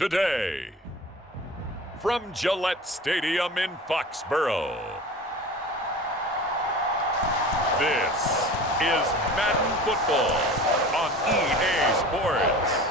today. From Gillette Stadium in Foxborough, this is Madden Football on EA Sports.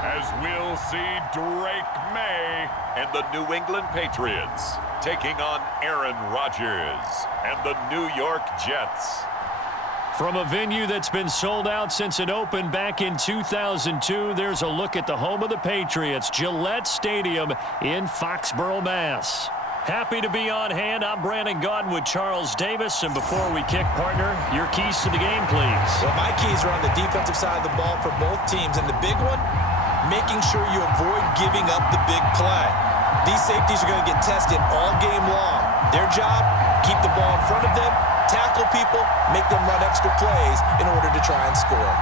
As we'll see Drake Maye and the New England Patriots taking on Aaron Rodgers and the New York Jets. From a venue that's been sold out since it opened back in 2002, there's a look at the home of the Patriots, Gillette Stadium in Foxborough, Mass. Happy to be on hand. I'm Brandon Gaudin with Charles Davis. And before we kick, partner, your keys to the game, please. Well, my keys are on the defensive side of the ball for both teams. And the big one, making sure you avoid giving up the big play. These safeties are going to get tested all game long. Their job, keep the ball in front of them, tackle people, make them run extra plays in order to try and score.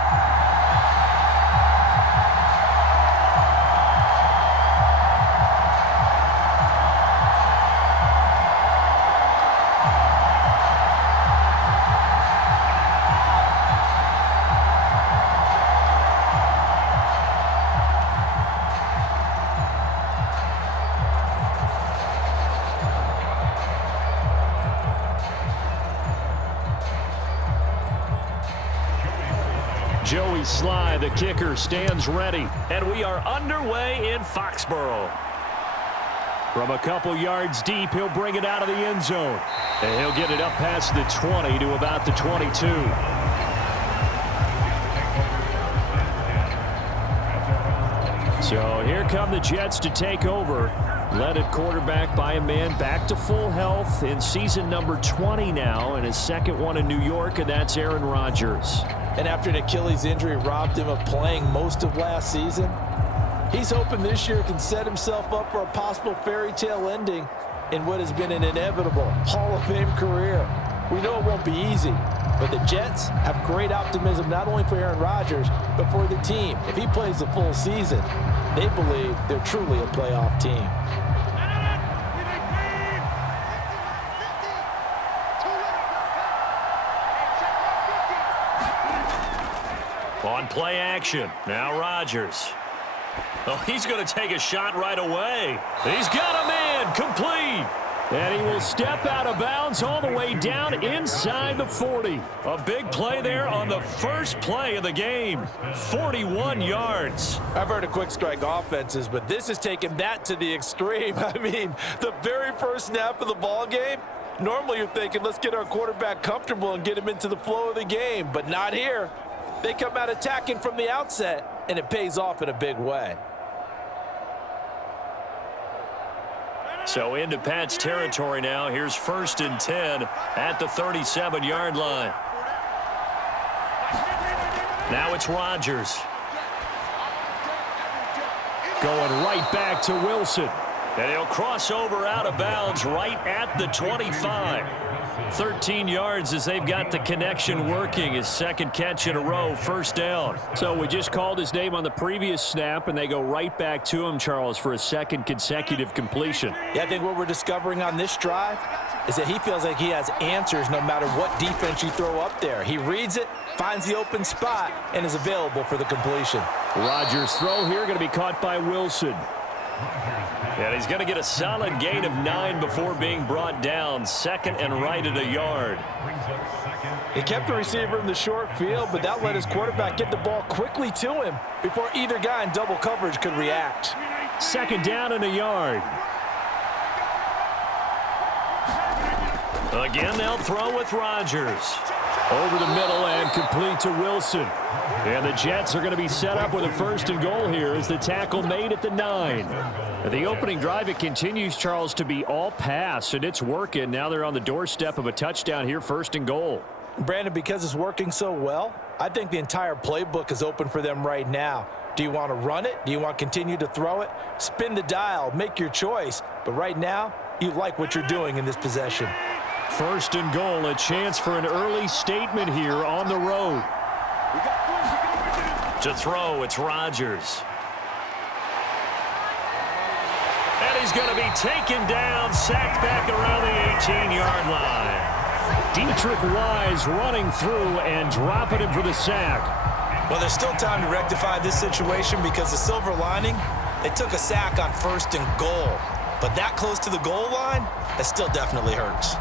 Joey Sly, the kicker, stands ready. And we are underway in Foxborough. From a couple yards deep, he'll bring it out of the end zone. And he'll get it up past the 20 to about the 22. So here come the Jets to take over. Led at quarterback by a man back to full health in season number 20 now, and his second one in New York, and that's Aaron Rodgers. And after an Achilles injury robbed him of playing most of last season, he's hoping this year can set himself up for a possible fairy tale ending in what has been an inevitable Hall of Fame career. We know it won't be easy, but the Jets have great optimism not only for Aaron Rodgers, but for the team. If he plays the full season, they believe they're truly a playoff team. On play action, now Rodgers. Oh, he's going to take a shot right away. He's got a man, complete. And he will step out of bounds all the way down inside the 40. A big play there on the first play of the game. 41 yards. I've heard of quick strike offenses, but this is taking that to the extreme. I mean, the very first snap of the ball game, normally you're thinking, let's get our quarterback comfortable and get him into the flow of the game, but not here. They come out attacking from the outset, and it pays off in a big way. So into Pat's territory now. Here's 1st and 10 at the 37-yard line. Now it's Rodgers. Going right back to Wilson. And he'll cross over out of bounds right at the 25. 13 yards as they've got the connection working. His second catch in a row, 1st down. So we just called his name on the previous snap, and they go right back to him, Charles, for a second consecutive completion. Yeah, I think what we're discovering on this drive is that he feels like he has answers no matter what defense you throw up there. He reads it, finds the open spot, and is available for the completion. Rodgers' throw here going to be caught by Wilson. And he's going to get a solid gain of 9 before being brought down. 2nd and right at a yard. He kept the receiver in the short field, but that let his quarterback get the ball quickly to him before either guy in double coverage could react. 2nd down and a yard. Again, they'll throw with Rodgers. Over the middle and complete to Wilson. And the Jets are going to be set up with a 1st and goal here as the tackle made at the 9. At the opening drive, it continues, Charles, to be all pass, and it's working. Now they're on the doorstep of a touchdown here, 1st and goal. Brandon, because it's working so well, I think the entire playbook is open for them right now. Do you want to run it? Do you want to continue to throw it? Spin the dial, make your choice. But right now, you like what you're doing in this possession. First and goal, a chance for an early statement here on the road. To throw, it's Rodgers. And he's going to be taken down, sacked back around the 18-yard line. Dietrich Wise running through and dropping him for the sack. Well, there's still time to rectify this situation because the silver lining, they took a sack on first and goal. But that close to the goal line, that still definitely hurts.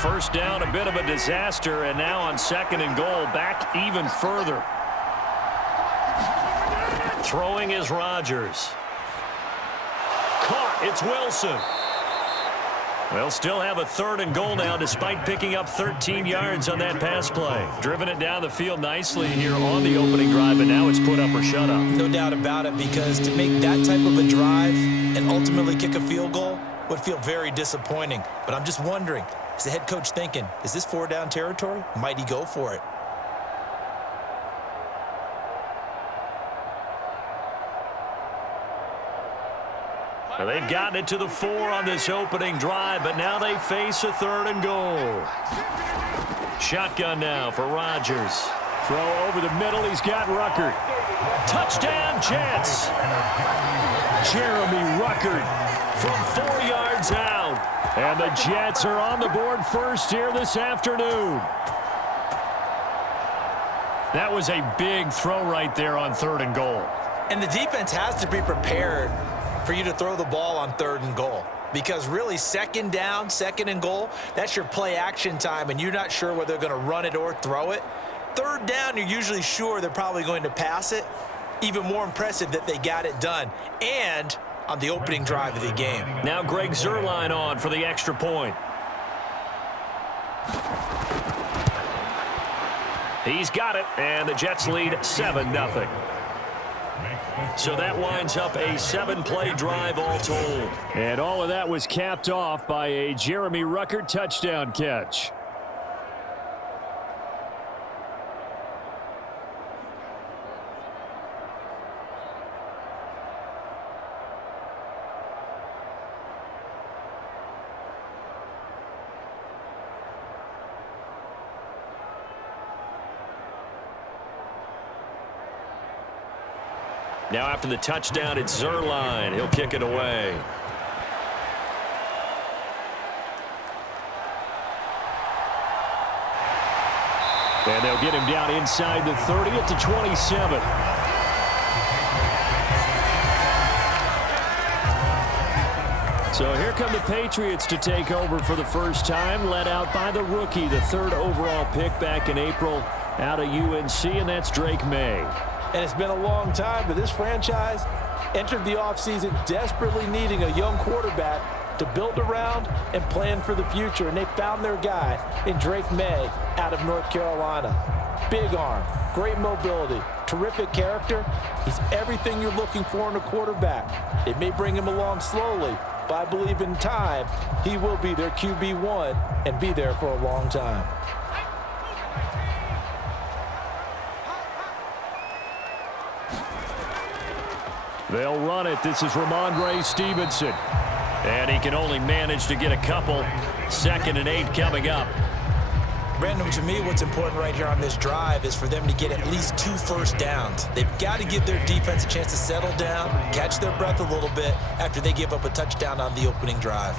First down, a bit of a disaster, and now on second and goal, back even further. Throwing is Rodgers. Caught, it's Wilson. They'll still have a third and goal now despite picking up 13 yards on that pass play. Driven it down the field nicely here on the opening drive, and now it's put up or shut up. No doubt about it, because to make that type of a drive and ultimately kick a field goal would feel very disappointing. But I'm just wondering, is the head coach thinking, is this 4-down territory? Might he go for it? Well, they've gotten it to the 4 on this opening drive, but now they face a third and goal. Shotgun now for Rodgers. Throw over the middle. He's got Ruckert. Touchdown, Jets. Jeremy Ruckert from 4 yards out. And the Jets are on the board first here this afternoon. That was a big throw right there on third and goal. And the defense has to be prepared for you to throw the ball on third and goal. Because really, second down, second and goal, that's your play action time, and you're not sure whether they're going to run it or throw it. Third down, you're usually sure they're probably going to pass it. Even more impressive that they got it done. And on the opening drive of the game. Now Greg Zuerlein on for the extra point. He's got it, and the Jets lead 7-0. So that winds up a 7-play drive all told. And all of that was capped off by a Jeremy Ruckert touchdown catch. Now after the touchdown, it's Zuerlein. He'll kick it away. And they'll get him down inside the 30 at the 27. So here come the Patriots to take over for the first time, led out by the rookie, the 3rd overall pick back in April out of UNC, and that's Drake Maye. And it's been a long time, but this franchise entered the offseason desperately needing a young quarterback to build around and plan for the future. And they found their guy in Drake Maye out of North Carolina. Big arm, great mobility, terrific character. He's everything you're looking for in a quarterback. It may bring him along slowly, but I believe in time he will be their QB1 and be there for a long time. They'll run it. This is Ramondre Stevenson. And he can only manage to get a couple. 2nd and 8 coming up. Brandon, to me, what's important right here on this drive is for them to get at least 2 first downs. They've got to give their defense a chance to settle down, catch their breath a little bit after they give up a touchdown on the opening drive.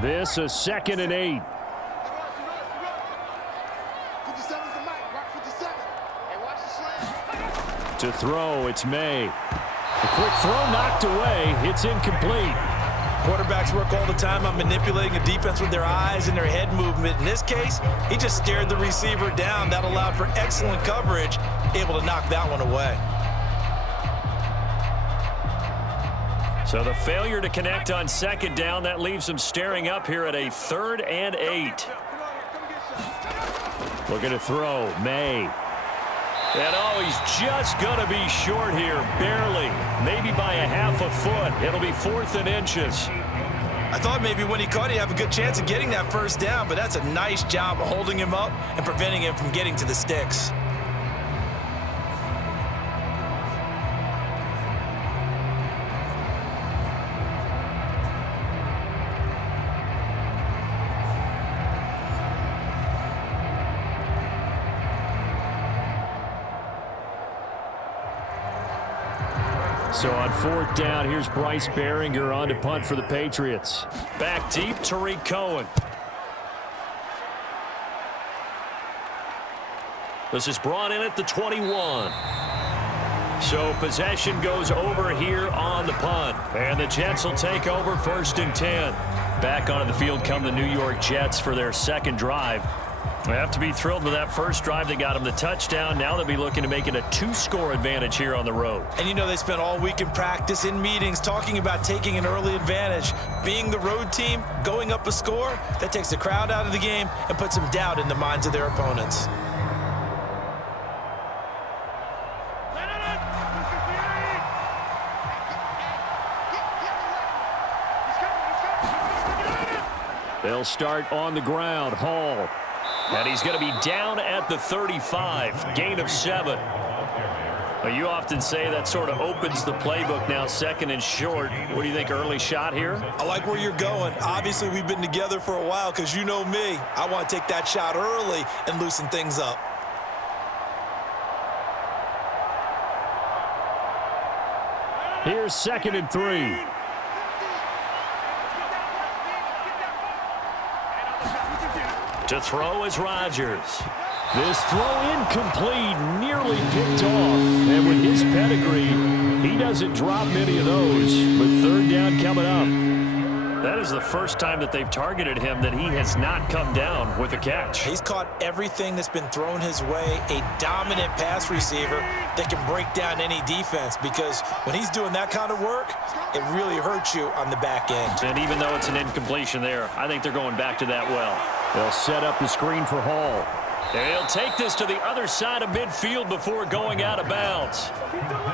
This is 2nd and 8. To throw, it's Maye. A quick throw knocked away. It's incomplete. Quarterbacks work all the time on manipulating a defense with their eyes and their head movement. In this case, he just stared the receiver down. That allowed for excellent coverage, able to knock that one away. So the failure to connect on 2nd down, that leaves them staring up here at a 3rd and 8. Looking to throw, Maye. And oh, he's just going to be short here, barely. Maybe by a half a foot. It'll be 4th and inches. I thought maybe when he caught, he'd have a good chance of getting that first down, but that's a nice job of holding him up and preventing him from getting to the sticks. So on 4th down, here's Bryce Behringer on to punt for the Patriots. Back deep, Tariq Cohen. This is brought in at the 21. So possession goes over here on the punt. And the Jets will take over 1st and 10. Back onto the field come the New York Jets for their second drive. They have to be thrilled with that first drive that got them the touchdown. Now they'll be looking to make it a 2-score advantage here on the road. And you know they spent all week in practice, in meetings, talking about taking an early advantage. Being the road team, going up a score, that takes the crowd out of the game and puts some doubt in the minds of their opponents. They'll start on the ground. Hall. And he's going to be down at the 35. Gain of 7. Well, you often say that sort of opens the playbook now, 2nd and short. What do you think, early shot here? I like where you're going. Obviously, we've been together for a while because you know me. I want to take that shot early and loosen things up. Here's 2nd and 3. To throw is Rodgers. This throw incomplete, nearly picked off. And with his pedigree, he doesn't drop many of those. But 3rd down coming up. That is the first time that they've targeted him that he has not come down with a catch. He's caught everything that's been thrown his way, a dominant pass receiver that can break down any defense, because when he's doing that kind of work, it really hurts you on the back end. And even though it's an incompletion there, I think they're going back to that well. They'll set up the screen for Hall. And he'll take this to the other side of midfield before going out of bounds.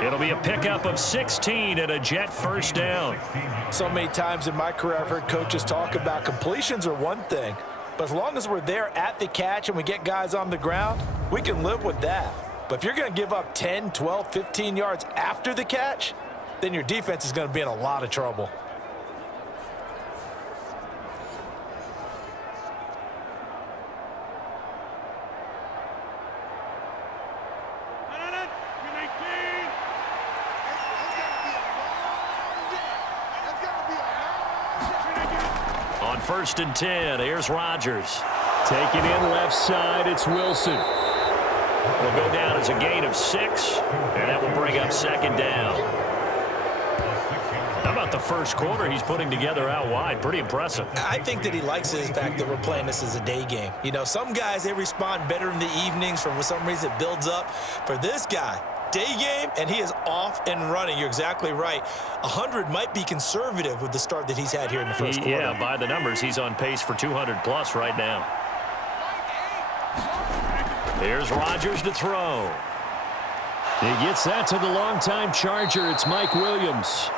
It'll be a pickup of 16 and a Jet first down. So many times in my career, I've heard coaches talk about completions are one thing, but as long as we're there at the catch and we get guys on the ground, we can live with that. But if you're going to give up 10, 12, 15 yards after the catch, then your defense is going to be in a lot of trouble. On 1st and 10, here's Rodgers. Taking in left side, it's Wilson. Will go down as a gain of 6, and that will bring up 2nd down. How about the first quarter he's putting together out wide? Pretty impressive. I think that he likes the fact that we're playing this as a day game. You know, some guys, they respond better in the evenings. For some reason, it builds up. For this guy, day game, and he is off and running. You're exactly right. 100 might be conservative with the start that he's had here in the first quarter. Yeah, by the numbers, he's on pace for 200+ right now. Here's Rodgers to throw. He gets that to the longtime Charger. It's Mike Williams.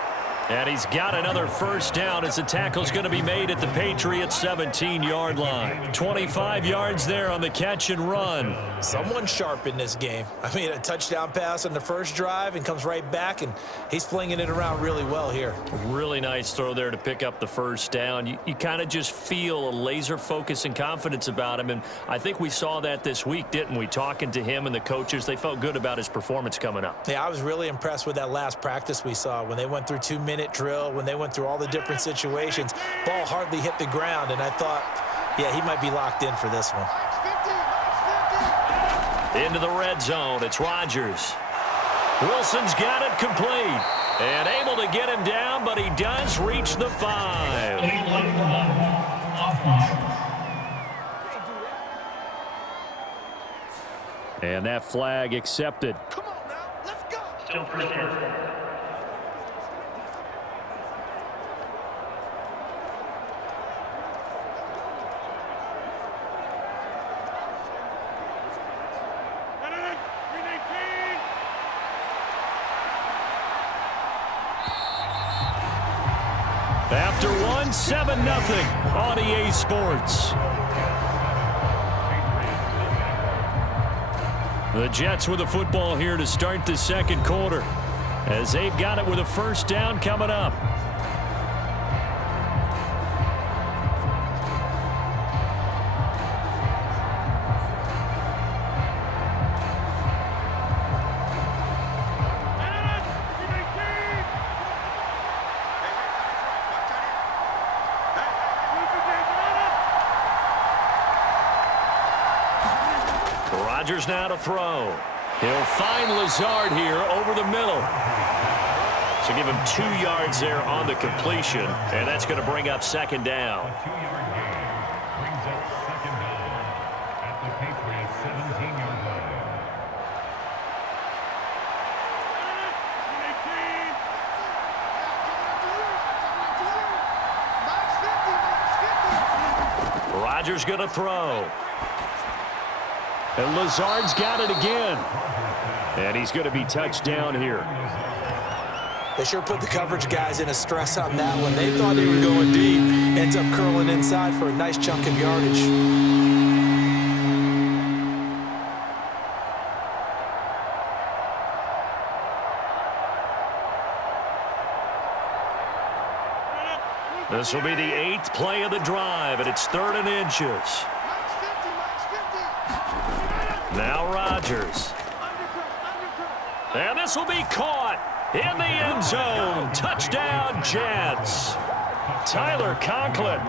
And he's got another first down as the tackle's going to be made at the Patriots' 17-yard line. 25 yards there on the catch and run. Someone sharp in this game. I mean, a touchdown pass on the first drive and comes right back, and he's flinging it around really well here. Really nice throw there to pick up the first down. You kind of just feel a laser focus and confidence about him, and I think we saw that this week, didn't we? Talking to him and the coaches, they felt good about his performance coming up. Yeah, I was really impressed with that last practice we saw when they went through 2-minute drill, when they went through all the different situations. Ball hardly hit the ground, and I thought, yeah, he might be locked in for this one. Into the red zone, it's Rodgers. Wilson's got it complete. And able to get him down, but he does reach the 5. And that flag accepted. Come on now, let's go. Still first down. After one, 7-0 on EA Sports. The Jets with the football here to start the second quarter, as they've got it with a first down coming up. Rodgers now to throw. He'll find Lazard here over the middle. So give him 2 yards there on the completion, and that's going to bring up second down. A 2-yard gain brings up second down at the Patriots' 17-yard line. Rodgers going to throw. And Lazard's got it again. And he's going to be touched down here. They sure put the coverage guys in a stress on that one. They thought they were going deep. Ends up curling inside for a nice chunk of yardage. This will be the 8th play of the drive, and it's 3rd and inches. Now Rodgers. And this will be caught in the end zone. Touchdown, Jets. Tyler Conklin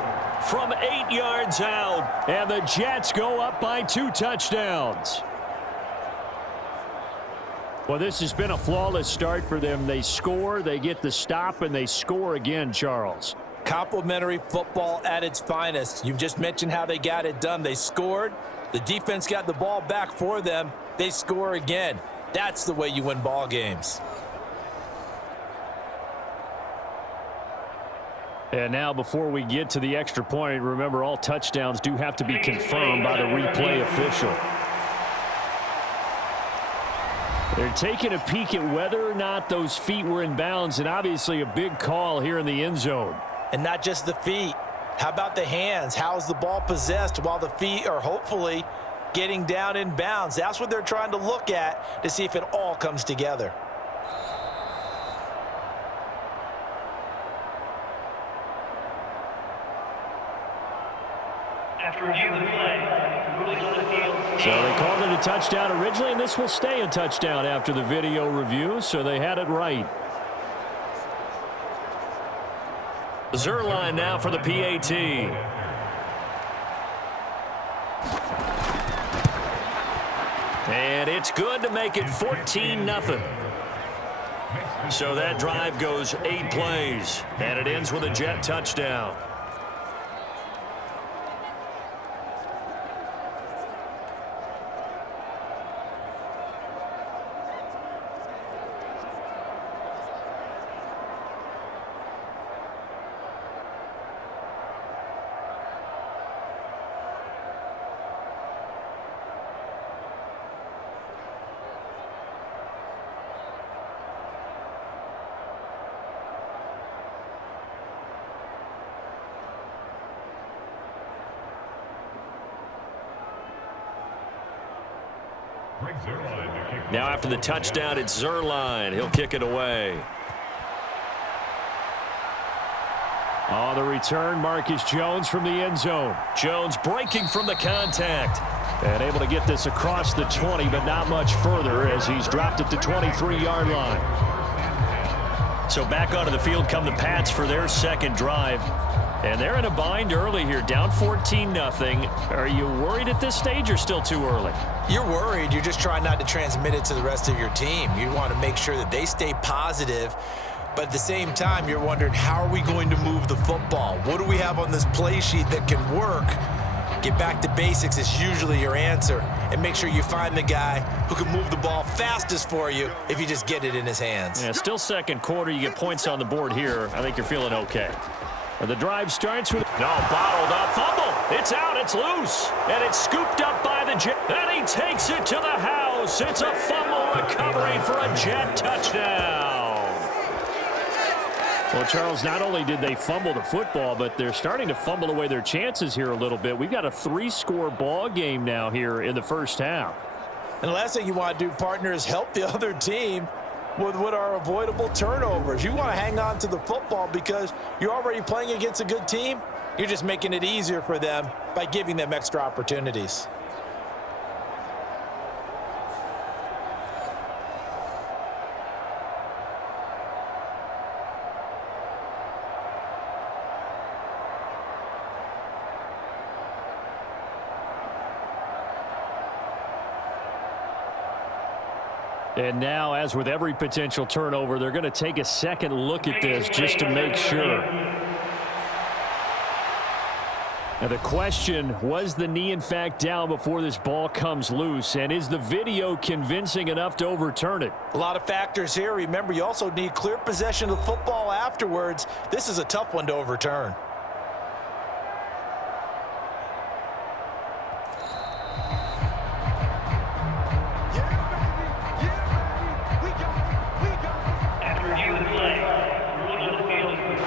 from 8 yards out. And the Jets go up by 2 touchdowns. Well, this has been a flawless start for them. They score, they get the stop, and they score again, Charles. Complimentary football at its finest. You've just mentioned how they got it done. They scored. The defense got the ball back for them. They score again. That's the way you win ball games. And now before we get to the extra point, remember all touchdowns do have to be confirmed by the replay official. They're taking a peek at whether or not those feet were in bounds, and obviously a big call here in the end zone. And not just the feet. How about the hands? How's the ball possessed while the feet are hopefully getting down in bounds? That's what they're trying to look at to see if it all comes together. After review of the play, rulings on the field. So they called it a touchdown originally, and this will stay a touchdown after the video review, so they had it right. Zerline now for the PAT. And it's good to make it 14-0. So that drive goes 8 plays, and it ends with a Jet touchdown. Now after the touchdown, it's Zerline. He'll kick it away. On the return, Marcus Jones from the end zone. Jones breaking from the contact. And able to get this across the 20, but not much further as he's dropped it to 23-yard line. So back onto the field come the Pats for their second drive. And they're in a bind early here, down 14-0. Are you worried at this stage or still too early? You're worried. You're just trying not to transmit it to the rest of your team. You want to make sure that they stay positive. But at the same time, you're wondering, how are we going to move the football? What do we have on this play sheet that can work? Get back to basics is usually your answer. And make sure you find the guy who can move the ball fastest for you if you just get it in his hands. Yeah, still second quarter. You get points on the board here. I think you're feeling okay. The drive starts with bottled up fumble. It's out. It's loose. And it's scooped up by the Jet. And he takes it to the house. It's a fumble recovery for a Jet touchdown. Well, Charles, not only did they fumble the football, but they're starting to fumble away their chances here a little bit. We've got a 3-score ball game now here in the first half. And the last thing you want to do, partner, is help the other team with what are avoidable turnovers. You want to hang on to the football because you're already playing against a good team. You're just making it easier for them by giving them extra opportunities. And now, as with every potential turnover, they're going to take a second look at this just to make sure. Now the question, was the knee in fact down before this ball comes loose? And is the video convincing enough to overturn it? A lot of factors here. Remember, you also need clear possession of the football afterwards. This is a tough one to overturn.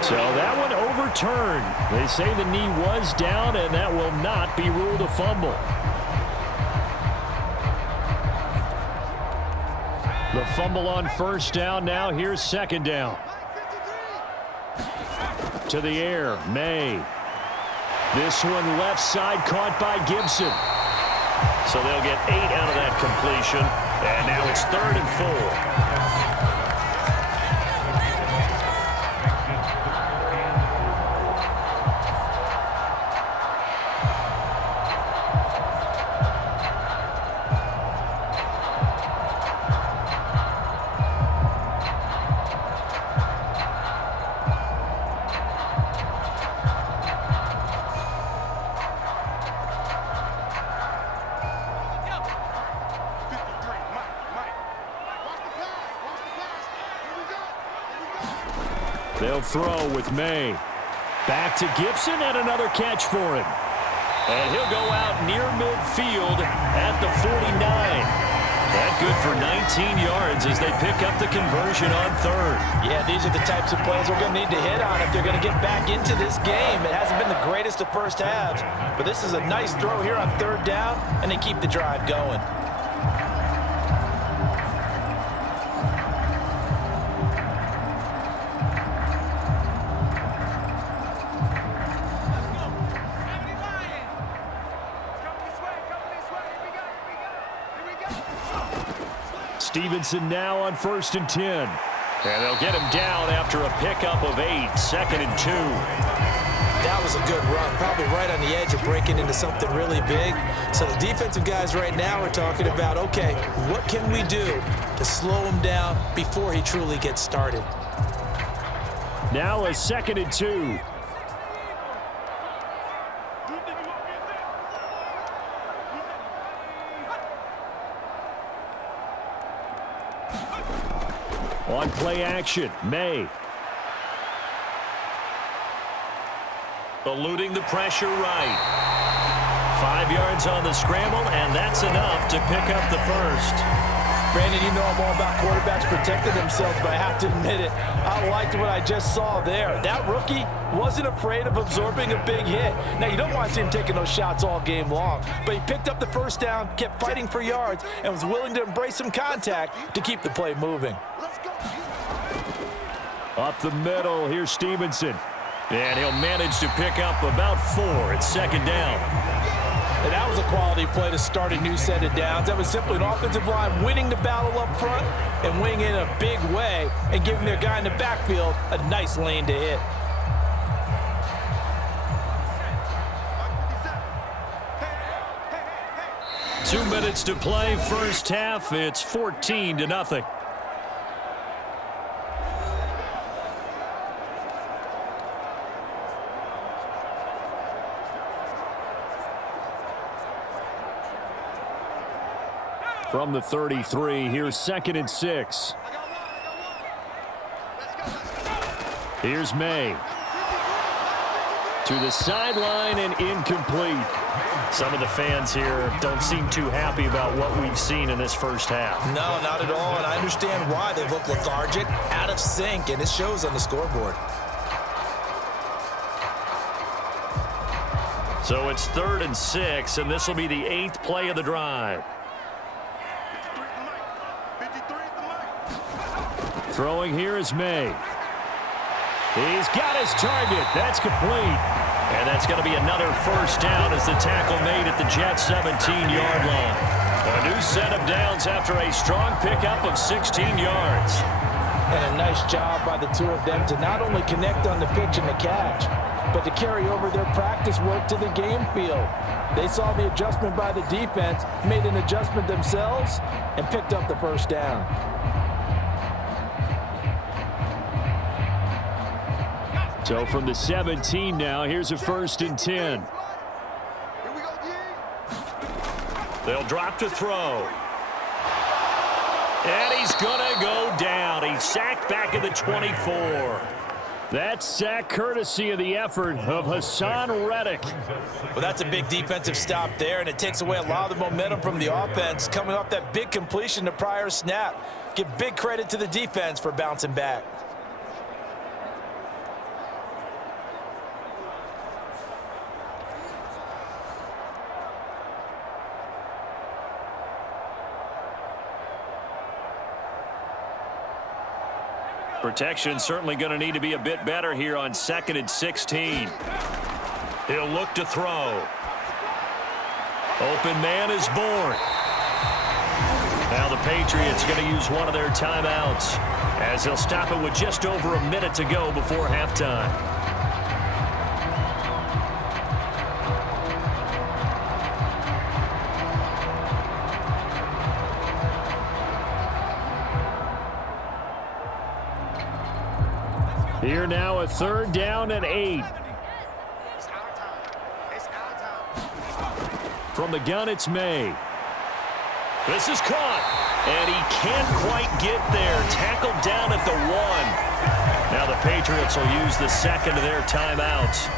So that one overturned. They say the knee was down, and that will not be ruled a fumble. The fumble on first down. Now here's second down. To the air, Maye. This one left side caught by Gibson. So they'll get 8 out of that completion. And now it's 3rd and 4. They'll throw with Maye. Back to Gibson and another catch for him. And he'll go out near midfield at the 49. That good for 19 yards as they pick up the conversion on 3rd. Yeah, these are the types of plays we're going to need to hit on if they're going to get back into this game. It hasn't been the greatest of first halves, but this is a nice throw here on 3rd down, and they keep the drive going. Stevenson now on 1st and 10. And they'll get him down after a pickup of 8, 2nd and 2. That was a good run, probably right on the edge of breaking into something really big. So the defensive guys right now are talking about, okay, what can we do to slow him down before he truly gets started? Now a 2nd and 2. On play action, Maye. Eluding the pressure right. 5 yards on the scramble, and that's enough to pick up the first. Brandon, you know I'm all about quarterbacks protecting themselves, but I have to admit it, I liked what I just saw there. That rookie wasn't afraid of absorbing a big hit. Now, you don't want to see him taking those shots all game long, but he picked up the first down, kept fighting for yards, and was willing to embrace some contact to keep the play moving. Up the middle, here's Stevenson. And he'll manage to pick up about 4 at 2nd down. And that was a quality play to start a new set of downs. That was simply an offensive line winning the battle up front and winning in a big way and giving their guy in the backfield a nice lane to hit. Two minutes to play, first half. It's 14-0. From the 33, here's 2nd and 6. Here's Maye. To the sideline and incomplete. Some of the fans here don't seem too happy about what we've seen in this first half. No, not at all, and I understand why. They look lethargic, out of sync, and it shows on the scoreboard. So it's 3rd and 6, and this will be the 8th play of the drive. Throwing here is Maye. He's got his target. That's complete. And that's going to be another first down as the tackle made at the Jets' 17-yard line. A new set of downs after a strong pickup of 16 yards. And a nice job by the two of them to not only connect on the pitch and the catch, but to carry over their practice work to the game field. They saw the adjustment by the defense, made an adjustment themselves, and picked up the first down. So from the 17 now, here's a 1st and 10. They'll drop to throw. And he's going to go down. He's sacked back at the 24. That sack courtesy of the effort of Hassan Reddick. Well, that's a big defensive stop there, and it takes away a lot of the momentum from the offense coming off that big completion the prior snap. Give big credit to the defense for bouncing back. Protection certainly going to need to be a bit better here on 2nd and 16. He'll look to throw. Open man is born. Now the Patriots going to use one of their timeouts as they'll stop it with just over a minute to go before halftime. Here now a 3rd down and 8. From the gun, it's Maye. This is caught, and he can't quite get there. Tackled down at the 1. Now the Patriots will use the 2nd of their timeouts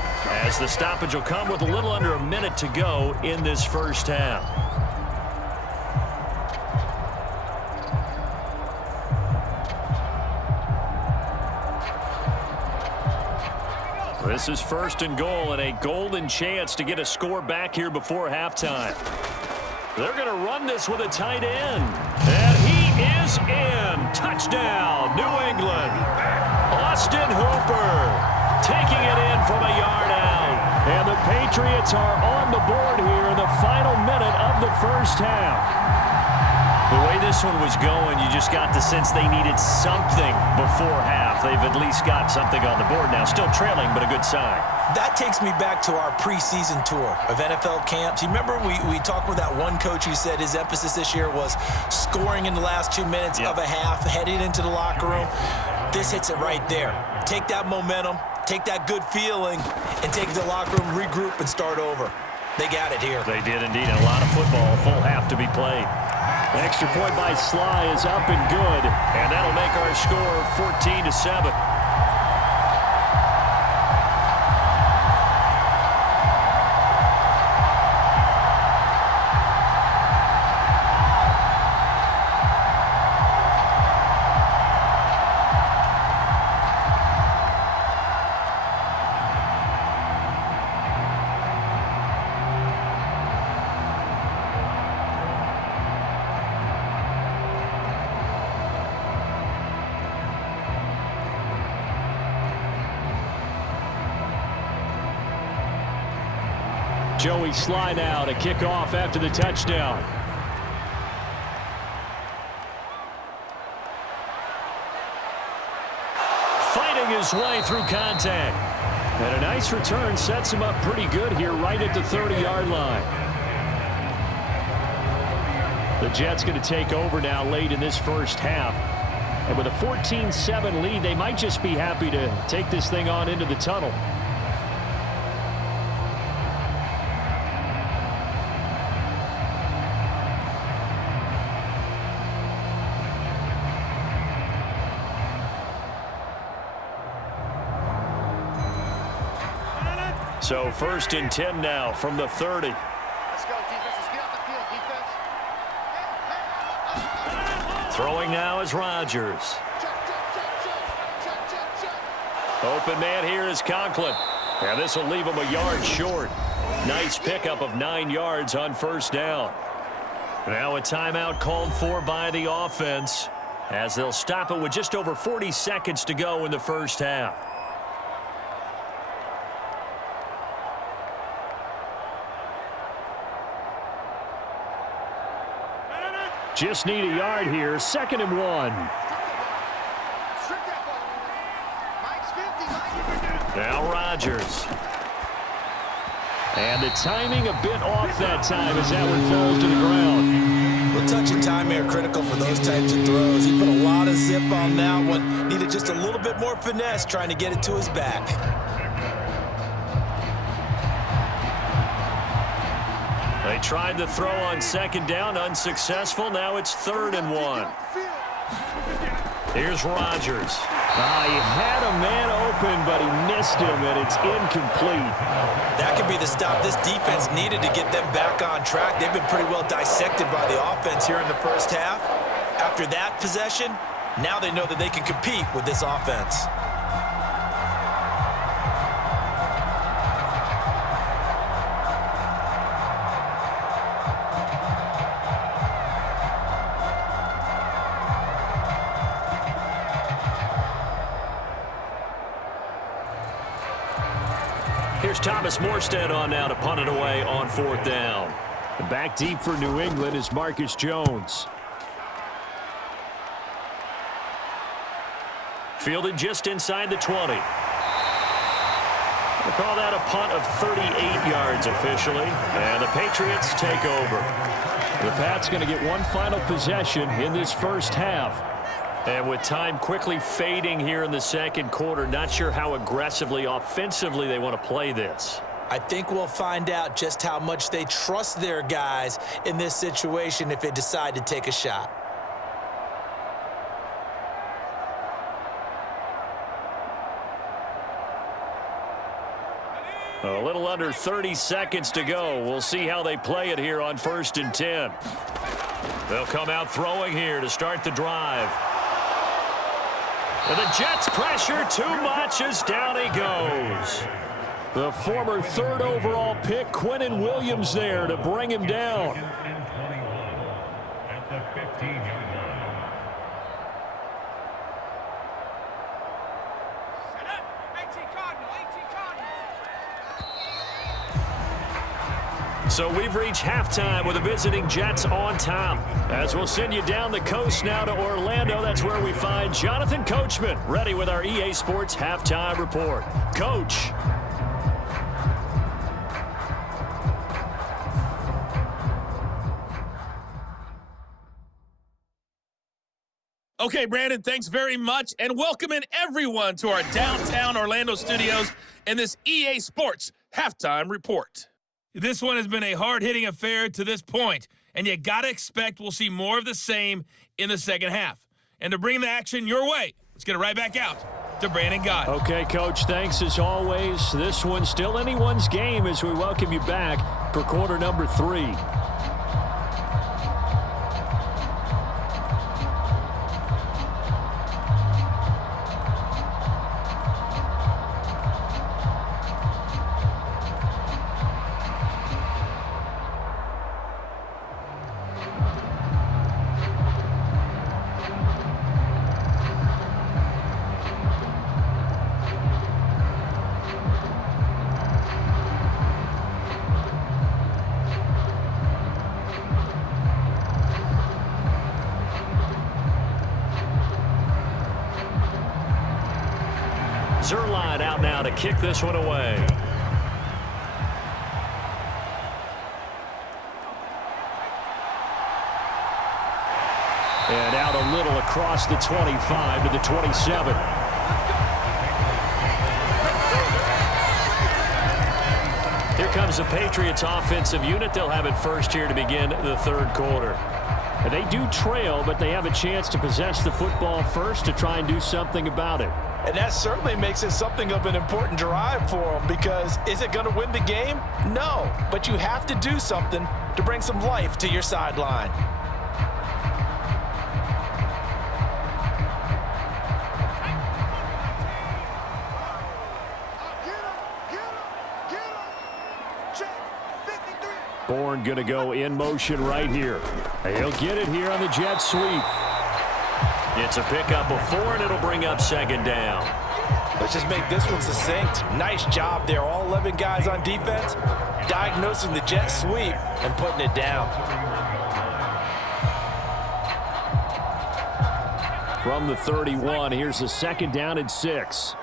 as the stoppage will come with a little under a minute to go in this first half. This is 1st and goal and a golden chance to get a score back here before halftime. They're going to run this with a tight end. And he is in. Touchdown, New England. Austin Hooper taking it in from a yard out. And the Patriots are on the board here in the final minute of the first half. The way this one was going, you just got the sense they needed something before half. They've at least got something on the board now. Still trailing, but a good sign. That takes me back to our preseason tour of NFL camps. You remember we talked with that one coach who said his emphasis this year was scoring in the last 2 minutes of a half, heading into the locker room. This hits it right there. Take that momentum, take that good feeling, and take it to the locker room, regroup, and start over. They got it here. They did indeed. A lot of football, full half to be played. Extra point by Sly is up and good, and that'll make our score 14-7. Joey Sly now to kick off after the touchdown. Fighting his way through contact. And a nice return sets him up pretty good here right at the 30-yard line. The Jets going to take over now late in this first half. And with a 14-7 lead, they might just be happy to take this thing on into the tunnel. So 1st and 10 now from the 30. Let's go, defense. Let's get off the field, defense. Throwing now is Rodgers. Open man here is Conklin. And this will leave him a yard short. Nice pickup of 9 yards on 1st down. Now a timeout called for by the offense as they'll stop it with just over 40 seconds to go in the 1st half. Just need a yard here. 2nd and 1. Now Rodgers. And the timing a bit off that time as that one falls to the ground. Well, touch and timing are critical for those types of throws. He put a lot of zip on that one. Needed just a little bit more finesse trying to get it to his back. They tried to throw on 2nd down, unsuccessful. Now it's 3rd and 1. Here's Rodgers. He had a man open, but he missed him, and it's incomplete. That could be the stop this defense needed to get them back on track. They've been pretty well dissected by the offense here in the 1st half. After that possession, now they know that they can compete with this offense. Here's Thomas Morstead on now to punt it away on 4th down. And back deep for New England is Marcus Jones. Fielded just inside the 20. We'll call that a punt of 38 yards officially. And the Patriots take over. The Pats going to get one final possession in this 1st half. And with time quickly fading here in the 2nd quarter, not sure how aggressively, offensively they want to play this. I think we'll find out just how much they trust their guys in this situation if they decide to take a shot. A little under 30 seconds to go. We'll see how they play it here on 1st and 10. They'll come out throwing here to start the drive. And the Jets pressure too much as down he goes. The former 3rd overall pick, Quinnen Williams, there to bring him down. And 21 at the 15-yard line. So we've reached halftime with the visiting Jets on top. As we'll send you down the coast now to Orlando, that's where we find Jonathan Coachman, ready with our EA Sports Halftime Report. Coach. Okay, Brandon, thanks very much, and welcome in everyone to our downtown Orlando studios in this EA Sports Halftime Report. This one has been a hard-hitting affair to this point, and you got to expect we'll see more of the same in the 2nd half. And to bring the action your way, let's get it right back out to Brandon Gott. Okay, Coach, thanks as always. This one's still anyone's game as we welcome you back for quarter number 3. Zerline out now to kick this one away. And out a little across the 25 to the 27. Here comes the Patriots offensive unit. They'll have it first here to begin the 3rd quarter. They do trail, but they have a chance to possess the football first to try and do something about it. And that certainly makes it something of an important drive for them, because is it going to win the game? No, but you have to do something to bring some life to your sideline. Bourne going to go in motion right here. He'll get it here on the jet sweep. It's a pickup of 4, and it'll bring up second down. Let's just make this one succinct. Nice job there. All 11 guys on defense diagnosing the jet sweep and putting it down. From the 31, here's the second down and 6.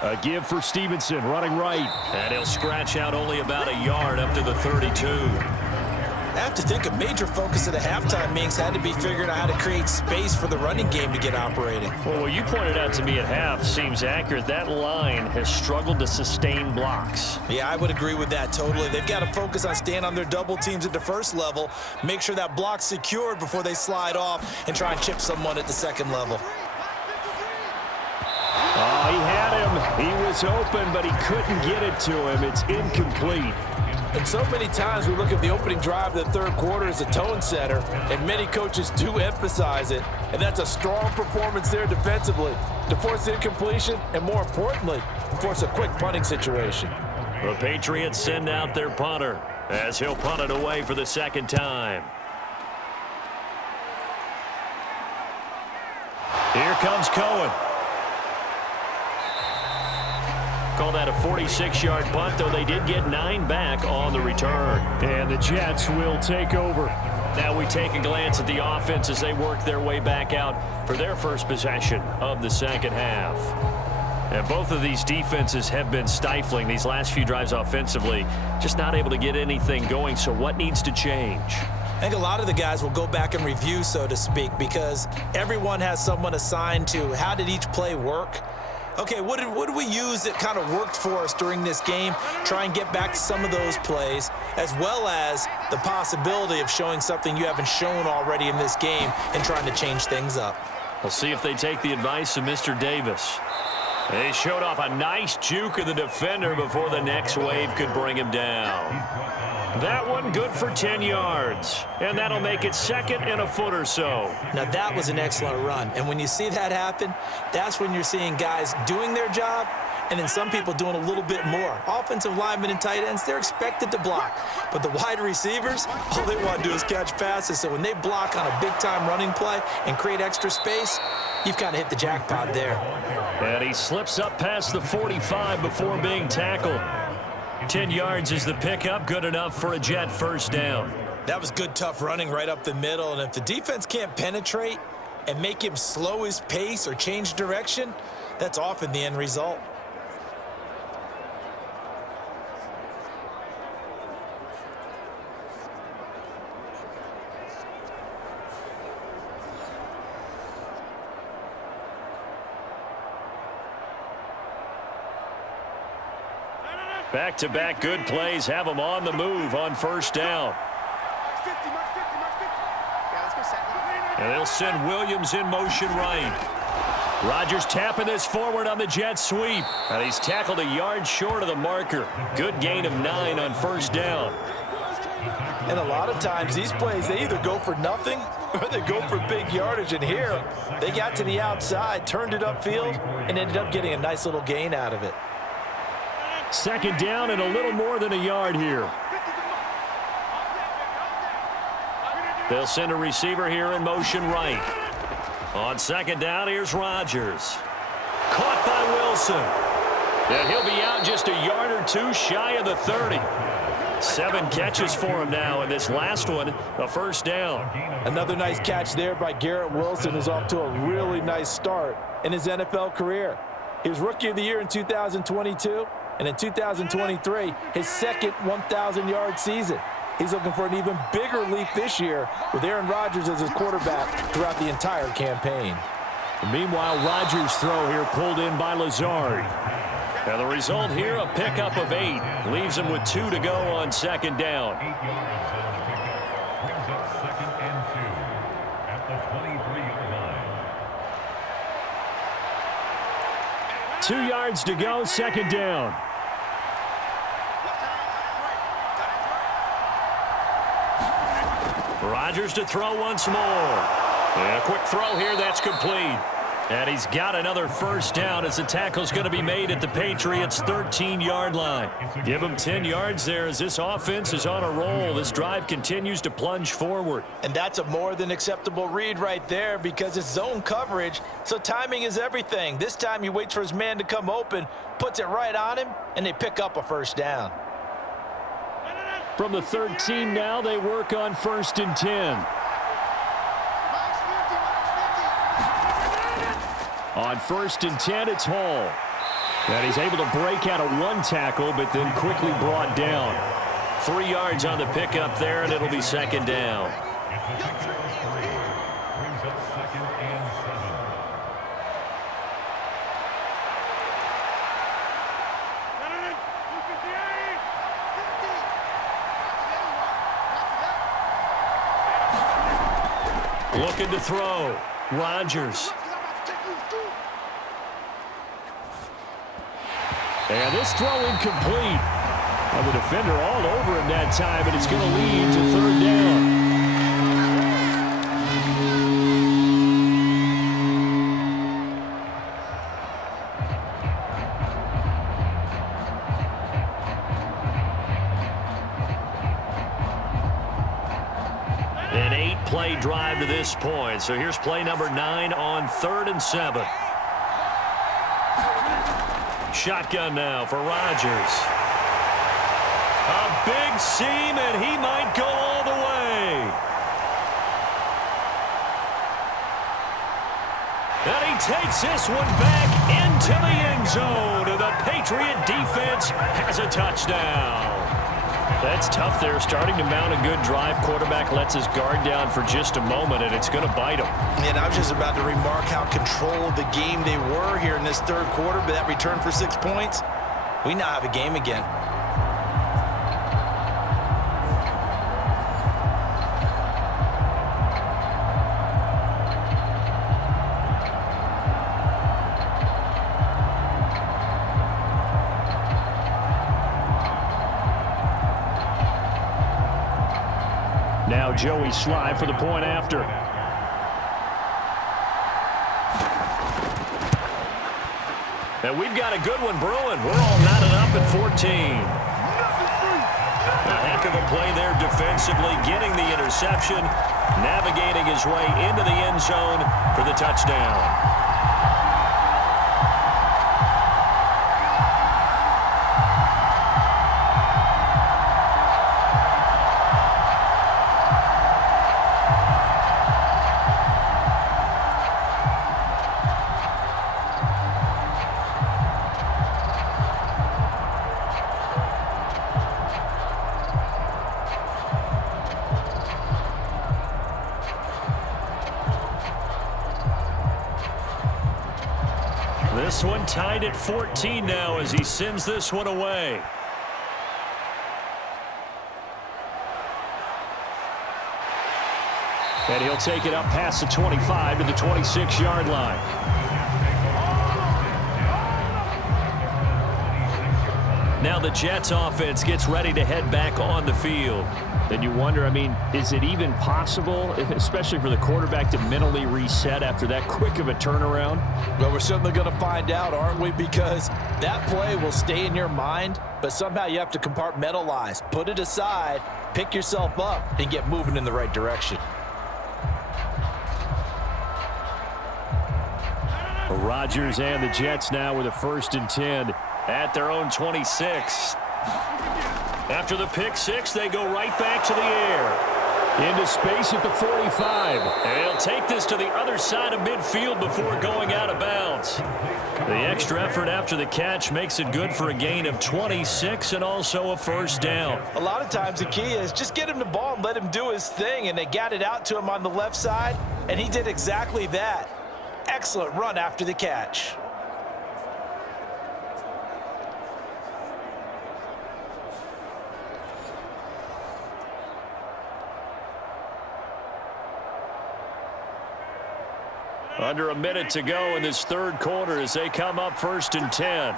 A give for Stevenson, running right. And he'll scratch out only about a yard up to the 32. I have to think a major focus of the halftime meetings had to be figuring out how to create space for the running game to get operating. Well, what you pointed out to me at half seems accurate. That line has struggled to sustain blocks. Yeah, I would agree with that totally. They've got to focus on staying on their double teams at the first level, make sure that block's secured before they slide off and try and chip someone at the second level. Oh, he had him. He was open, but he couldn't get it to him. It's incomplete. And so many times we look at the opening drive of the third quarter as a tone setter, and many coaches do emphasize it. And that's a strong performance there defensively to force incompletion and, more importantly, force a quick punting situation. The Patriots send out their punter as he'll punt it away for the second time. Here comes Cohen. Call that a 46-yard punt, though they did get 9 back on the return. And the Jets will take over. Now we take a glance at the offense as they work their way back out for their first possession of the second half. And both of these defenses have been stifling these last few drives offensively, just not able to get anything going. So what needs to change? I think a lot of the guys will go back and review, so to speak, because everyone has someone assigned to how did each play work. Okay, what did we use that kind of worked for us during this game? Try and get back to some of those plays, as well as the possibility of showing something you haven't shown already in this game and trying to change things up. We'll see if they take the advice of Mr. Davis. They showed off a nice juke of the defender before the next wave could bring him down. That one good for 10 yards, and that'll make it second and a foot or so. Now, that was an excellent run, and when you see that happen, that's when you're seeing guys doing their job and then some people doing a little bit more. Offensive linemen and tight ends, they're expected to block, but the wide receivers, all they want to do is catch passes. So when they block on a big-time running play and create extra space, you've kind of hit the jackpot there. And he slips up past the 45 before being tackled. 10 yards is the pickup, good enough for a Jet first down. That was good, tough running right up the middle, and if the defense can't penetrate and make him slow his pace or change direction, that's often the end result. Back-to-back good plays have them on the move on first down. And they'll send Williams in motion right. Rodgers tapping this forward on the jet sweep. And he's tackled a yard short of the marker. Good gain of 9 on first down. And a lot of times these plays, they either go for nothing or they go for big yardage. And here, they got to the outside, turned it upfield, and ended up getting a nice little gain out of it. Second down and a little more than a yard here. They'll send a receiver here in motion right. On second down, here's Rodgers. Caught by Wilson. And he'll be out just a yard or two shy of the 30. 7 catches for him now, and this last one, a first down. Another nice catch there by Garrett Wilson, who's off to a really nice start in his NFL career. He was Rookie of the Year in 2022. And in 2023, his second 1,000-yard season. He's looking for an even bigger leap this year with Aaron Rodgers as his quarterback throughout the entire campaign. Meanwhile, Rodgers' throw here pulled in by Lazard. And the result here, a pickup of 8. Leaves him with 2 to go on second down. 8 yards on the pickup. Brings up second and 2 at the 23-yard line. 2 yards to go, second down. Rodgers to throw once more. And a quick throw here, that's complete. And he's got another first down as the tackle's going to be made at the Patriots' 13-yard line. Give him 10 yards there as this offense is on a roll. This drive continues to plunge forward. And that's a more than acceptable read right there because it's zone coverage, so timing is everything. This time he waits for his man to come open, puts it right on him, and they pick up a first down. From the 13 now, they work on 1st and 10. On 1st and 10, it's Hall. And he's able to break out of one tackle, but then quickly brought down. 3 yards on the pickup there, and it'll be second down. Brings up 2nd and 7. Looking to throw. Rodgers. And this throw incomplete. Well, the defender all over him that time, and it's going to lead to 3rd down. An 8-play drive to this point. So here's play number 9 on 3rd and 7. Shotgun now for Rodgers. A big seam, and he might go all the way. And he takes this one back into the end zone. And the Patriot defense has a touchdown. That's tough there, starting to mount a good drive. Quarterback lets his guard down for just a moment, and it's going to bite him. And I was just about to remark how controlled the game they were here in this 3rd quarter, but that return for 6 points, we now have a game again. Now Joey Sly for the point after. And we've got a good one brewing. We're all knotted up at 14. A heck of a play there defensively, getting the interception, navigating his way into the end zone for the touchdown. This one tied at 14 now as he sends this one away. And he'll take it up past the 25 to the 26-yard line. Now the Jets offense gets ready to head back on the field. Then you wonder, I mean, is it even possible, especially for the quarterback, to mentally reset after that quick of a turnaround? Well, we're certainly going to find out, aren't we? Because that play will stay in your mind, but somehow you have to compartmentalize, put it aside, pick yourself up, and get moving in the right direction. Rodgers and the Jets now with a 1st and 10 at their own 26. After the pick six, they go right back to the air. Into space at the 45. And he'll take this to the other side of midfield before going out of bounds. The extra effort after the catch makes it good for a gain of 26 and also a first down. A lot of times the key is just get him the ball and let him do his thing, and they got it out to him on the left side, and he did exactly that. Excellent run after the catch. Under a minute to go in this third quarter as they come up 1st and 10.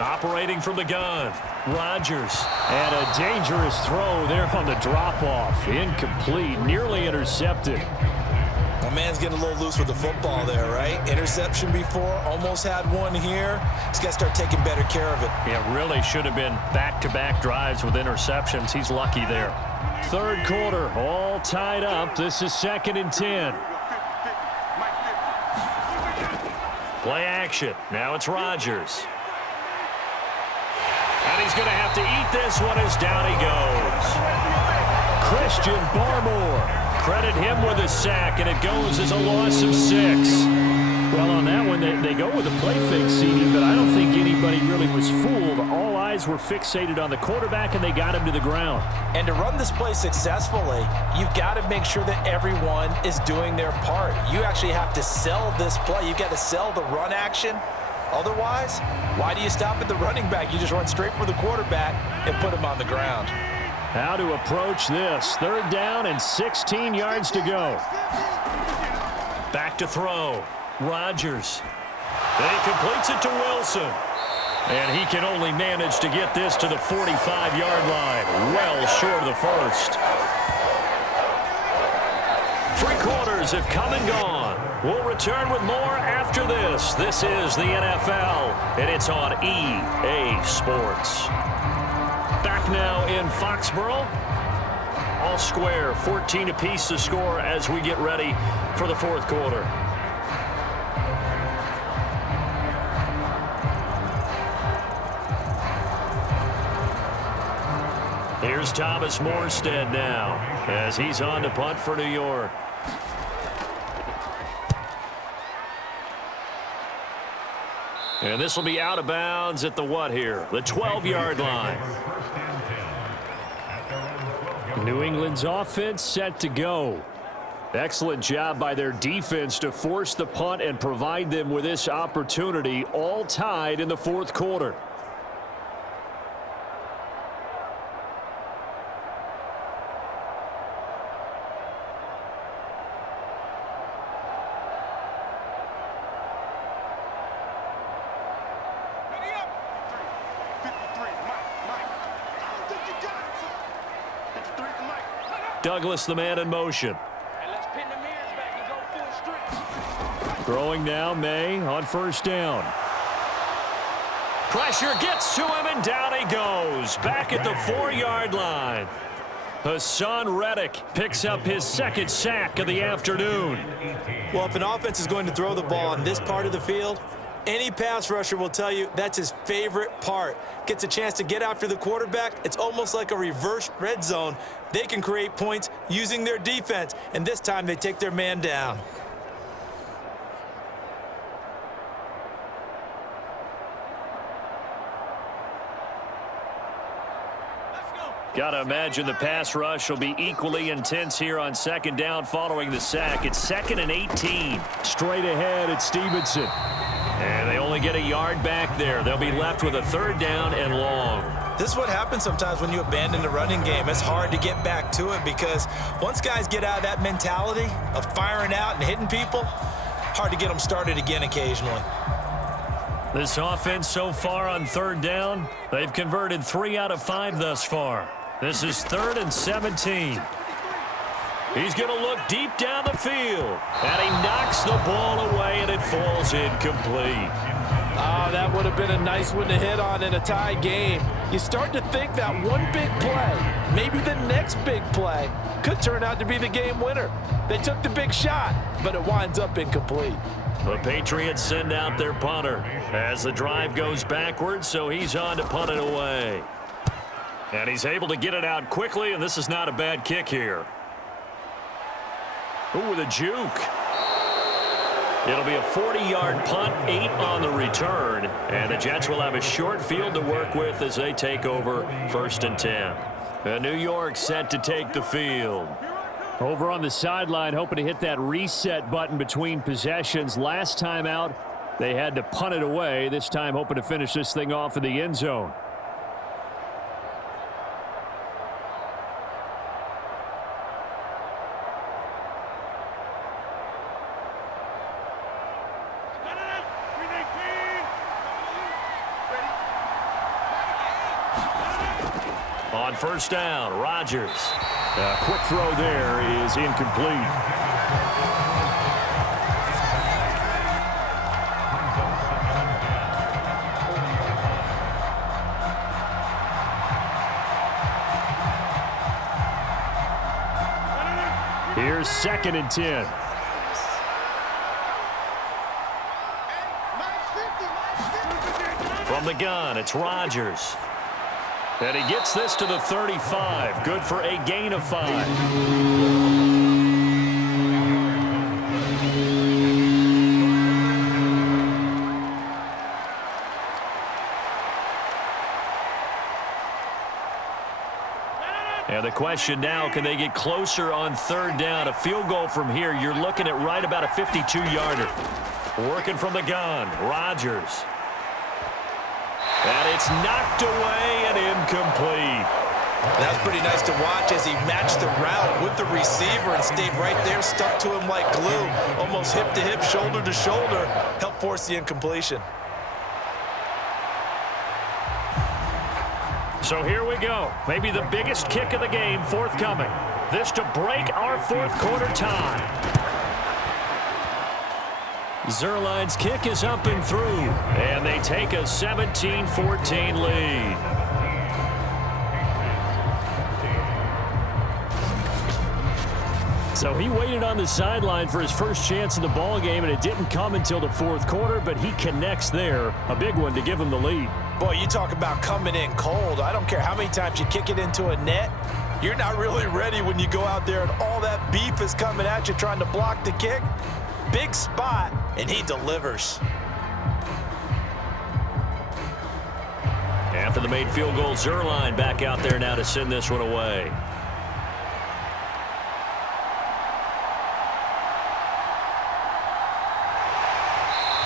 Operating from the gun, Rodgers. And a dangerous throw there on the drop-off. Incomplete, nearly intercepted. My man's getting a little loose with the football there, right? Interception before, almost had one here. He's got to start taking better care of it. Yeah, really should have been back-to-back drives with interceptions. He's lucky there. Third quarter, all tied up. This is 2nd and 10. Play action. Now it's Rodgers. And he's going to have to eat this one as down he goes. Christian Barmore. Credit him with a sack, and it goes as a loss of 6. Well, on that one, they go with a play fake, CD, but I don't think anybody really was fooled. All eyes were fixated on the quarterback, and they got him to the ground. And to run this play successfully, you've got to make sure that everyone is doing their part. You actually have to sell this play. You've got to sell the run action. Otherwise, why do you stop at the running back? You just run straight for the quarterback and put him on the ground. How to approach this. 3rd down and 16 yards to go. Back to throw. Rodgers. And he completes it to Wilson. And he can only manage to get this to the 45-yard line. Well short of the first. 3 quarters have come and gone. We'll return with more after this. This is the NFL, and it's on EA Sports. Back now in Foxborough. All square, 14 apiece to score as we get ready for the 4th quarter. Here's Thomas Morstead now as he's on to punt for New York. And this will be out of bounds at the what here? The 12-yard line. New England's offense set to go. Excellent job by their defense to force the punt and provide them with this opportunity, all tied in the 4th quarter. Douglas, the man in motion. And let's pin the mirrors back and go full strength. Throwing now, Maye on 1st down. Pressure gets to him, and down he goes. Back at the 4-yard line. Hassan Reddick picks up his 2nd sack of the afternoon. Well, if an offense is going to throw the ball on this part of the field, any pass rusher will tell you that's his favorite part. Gets a chance to get after the quarterback. It's almost like a reverse red zone. They can create points using their defense, and this time they take their man down. Got to imagine the pass rush will be equally intense here on 2nd down following the sack. It's 2nd and 18. Straight ahead at Stevenson. And they only get a yard back there. They'll be left with a 3rd down and long. This is what happens sometimes when you abandon the running game. It's hard to get back to it because once guys get out of that mentality of firing out and hitting people, hard to get them started again occasionally. This offense so far on 3rd down, they've converted 3 out of 5 thus far. This is 3rd and 17. He's going to look deep down the field. And he knocks the ball away, and it falls incomplete. Oh, that would have been a nice one to hit on in a tie game. You start to think that one big play, maybe the next big play, could turn out to be the game winner. They took the big shot, but it winds up incomplete. The Patriots send out their punter as the drive goes backwards, so he's on to punt it away. And he's able to get it out quickly, and this is not a bad kick here. Ooh, with a juke. It'll be a 40-yard punt, 8 on the return, and the Jets will have a short field to work with as they take over 1st and 10. And New York set to take the field. Over on the sideline, hoping to hit that reset button between possessions. Last time out, they had to punt it away. This time, hoping to finish this thing off in the end zone. On first down, Rodgers. Quick throw there is incomplete. Here's 2nd and 10. From the gun, it's Rodgers. And he gets this to the 35. Good for a gain of 5. And the question now, can they get closer on 3rd down? A field goal from here, you're looking at right about a 52-yarder. Working from the gun, Rodgers. And it's knocked away and incomplete. That was pretty nice to watch as he matched the route with the receiver and stayed right there, stuck to him like glue, almost hip to hip, shoulder to shoulder, helped force the incompletion. So here we go. Maybe the biggest kick of the game forthcoming. This to break our 4th quarter tie. Zerline's kick is up and through, and they take a 17-14 lead. So he waited on the sideline for his first chance in the ball game, and it didn't come until the 4th quarter, but he connects there. A big one to give him the lead. Boy, you talk about coming in cold. I don't care how many times you kick it into a net. You're not really ready when you go out there and all that beef is coming at you trying to block the kick. Big spot, and he delivers. After the made field goal, Zerline back out there now to send this one away.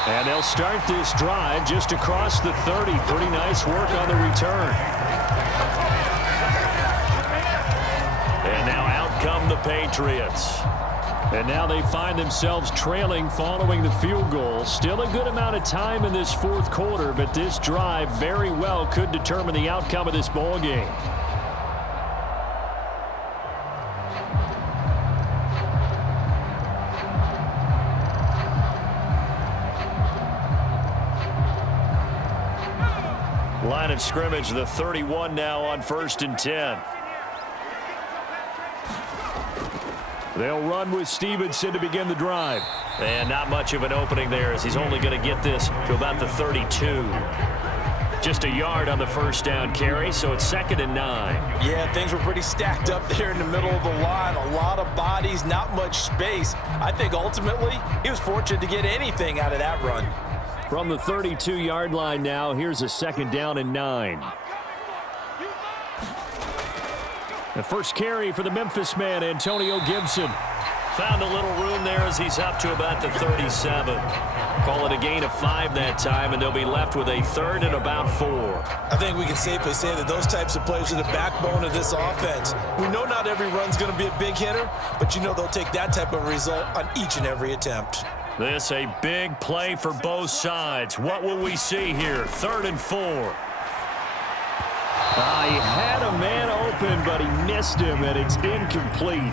And they'll start this drive just across the 30. Pretty nice work on the return. And now out come the Patriots. And now they find themselves trailing following the field goal. Still a good amount of time in this 4th quarter, but this drive very well could determine the outcome of this ball game. Line of scrimmage, the 31 now on 1st and 10. They'll run with Stevenson to begin the drive. And not much of an opening there as he's only going to get this to about the 32. Just a yard on the first down carry, so it's 2nd and 9. Yeah, things were pretty stacked up there in the middle of the line. A lot of bodies, not much space. I think ultimately he was fortunate to get anything out of that run. From the 32-yard line now, here's a 2nd down and 9. The first carry for the Memphis man, Antonio Gibson. Found a little room there as he's up to about the 37. Call it a gain of 5 that time, and they'll be left with a 3rd and about 4. I think we can safely say that those types of plays are the backbone of this offense. We know not every run's going to be a big hitter, but you know they'll take that type of result on each and every attempt. This a big play for both sides. What will we see here? 3rd and 4. He had a man open, but he missed him, and it's incomplete.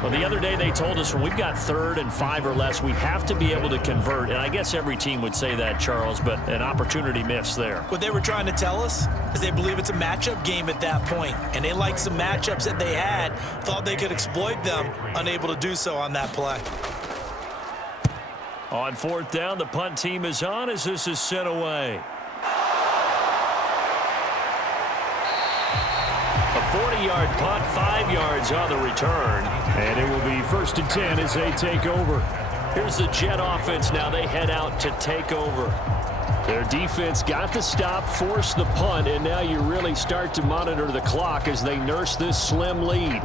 Well, the other day they told us when we've got 3rd and 5 or less, we have to be able to convert. And I guess every team would say that, Charles, but an opportunity missed there. What they were trying to tell us is they believe it's a matchup game at that point, and they liked some matchups that they had, thought they could exploit them, unable to do so on that play. On 4th down, the punt team is on as this is sent away. A 40-yard punt, 5 yards on the return. And it will be 1st and 10 as they take over. Here's the Jet offense now. They head out to take over. Their defense got the stop, forced the punt, and now you really start to monitor the clock as they nurse this slim lead.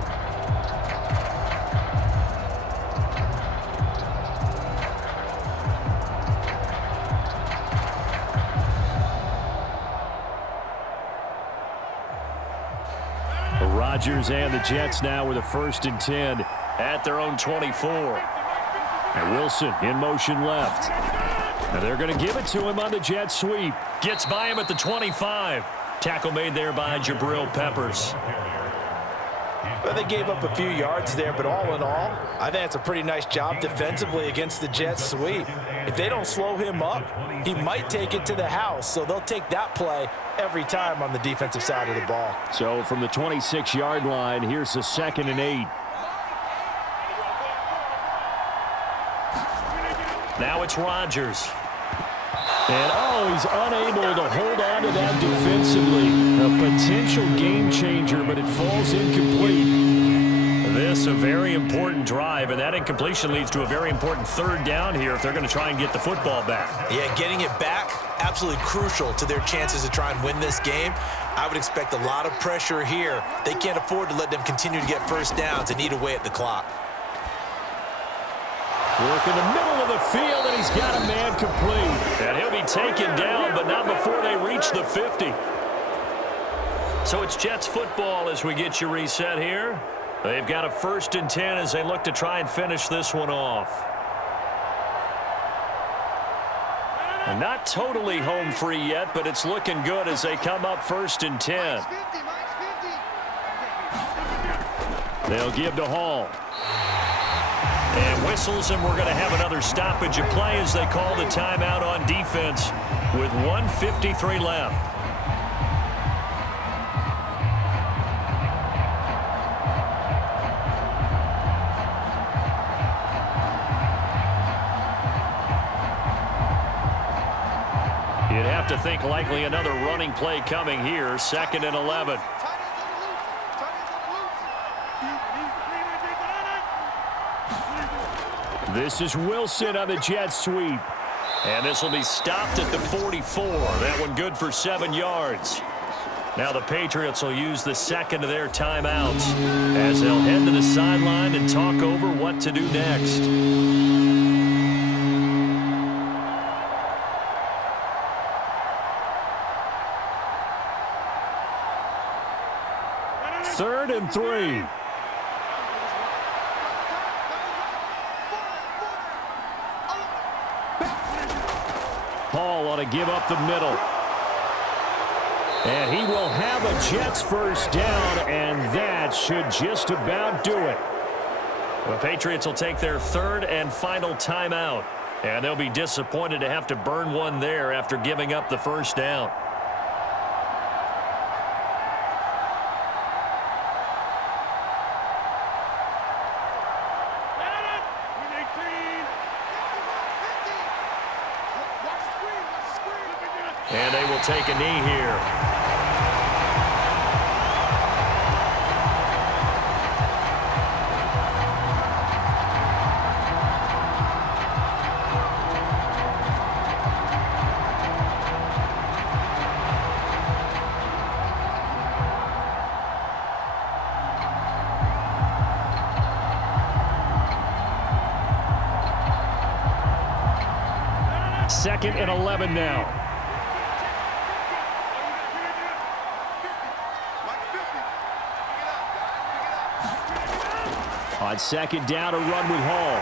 Rodgers and the Jets now with a 1st and 10 at their own 24. And Wilson in motion left. And they're going to give it to him on the jet sweep. Gets by him at the 25. Tackle made there by Jabril Peppers. Well, they gave up a few yards there, but all in all, I think it's a pretty nice job defensively against the Jets sweep. If they don't slow him up, he might take it to the house, so they'll take that play every time on the defensive side of the ball. So from the 26-yard line, here's the 2nd and 8. Now it's Rodgers. And, he's unable to hold on to that defensively. A potential game changer, but it falls incomplete. This a very important drive, and that incompletion leads to a very important 3rd down here if they're going to try and get the football back. Yeah, getting it back, absolutely crucial to their chances to try and win this game. I would expect a lot of pressure here. They can't afford to let them continue to get first downs and eat away at the clock. Work in the middle of the field, and he's got a man complete. And he'll be taken down, but not before they reach the 50. So it's Jets football as we get you reset here. They've got a 1st and 10 as they look to try and finish this one off. And not totally home free yet, but it's looking good as they come up 1st and 10. They'll give to Hall. And whistles, and we're going to have another stoppage of play as they call the timeout on defense with 1:53 left. You'd have to think likely another running play coming here, 2nd and 11. This is Wilson on the jet sweep. And this will be stopped at the 44. That one good for 7 yards. Now the Patriots will use the 2nd of their timeouts as they'll head to the sideline and talk over what to do next. Third and 3. Hall ought to give up the middle. And he will have a Jets first down, and that should just about do it. The Patriots will take their 3rd and final timeout, and they'll be disappointed to have to burn one there after giving up the first down. And they will take a knee here. Second and 11 now. On 2nd down, a run with Hall.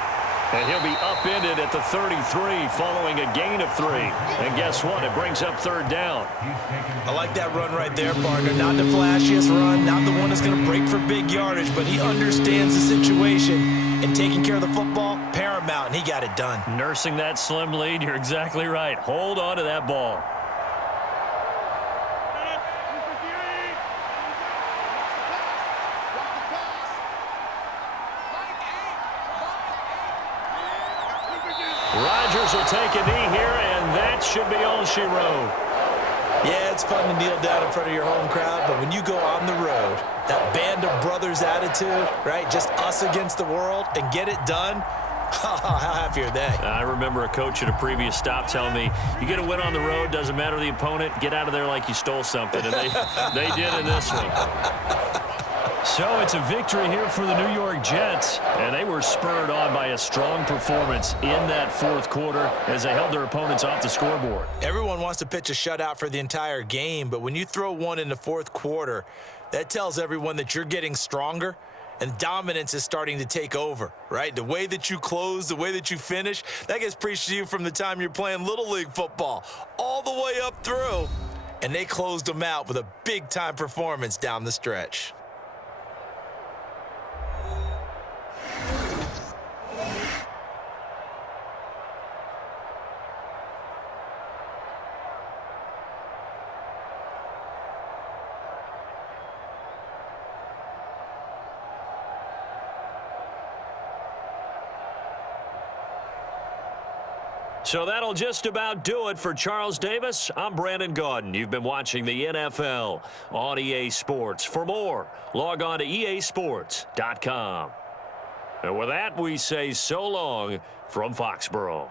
And he'll be upended at the 33 following a gain of 3. And guess what? It brings up 3rd down. I like that run right there, partner. Not the flashiest run, not the one that's going to break for big yardage, but he understands the situation, and taking care of the football, paramount, and he got it done. Nursing that slim lead, you're exactly right. Hold on to that ball. Rodgers will take a knee here, and that should be all she wrote. Yeah, it's fun to kneel down in front of your home crowd, but when you go on the road, that band of brothers attitude, right, just us against the world, and get it done, how happy are they? I remember a coach at a previous stop telling me, you get a win on the road, doesn't matter the opponent, get out of there like you stole something, and they did in this one. So it's a victory here for the New York Jets, and they were spurred on by a strong performance in that 4th quarter as they held their opponents off the scoreboard. Everyone wants to pitch a shutout for the entire game, but when you throw one in the 4th quarter, that tells everyone that you're getting stronger and dominance is starting to take over, right? The way that you close, the way that you finish, that gets preached to you from the time you're playing Little League football all the way up through. and they closed them out with a big-time performance down the stretch. So that'll just about do it for Charles Davis. I'm Brandon Gaudin. You've been watching the NFL on EA Sports. For more, log on to easports.com. And with that, we say so long from Foxborough.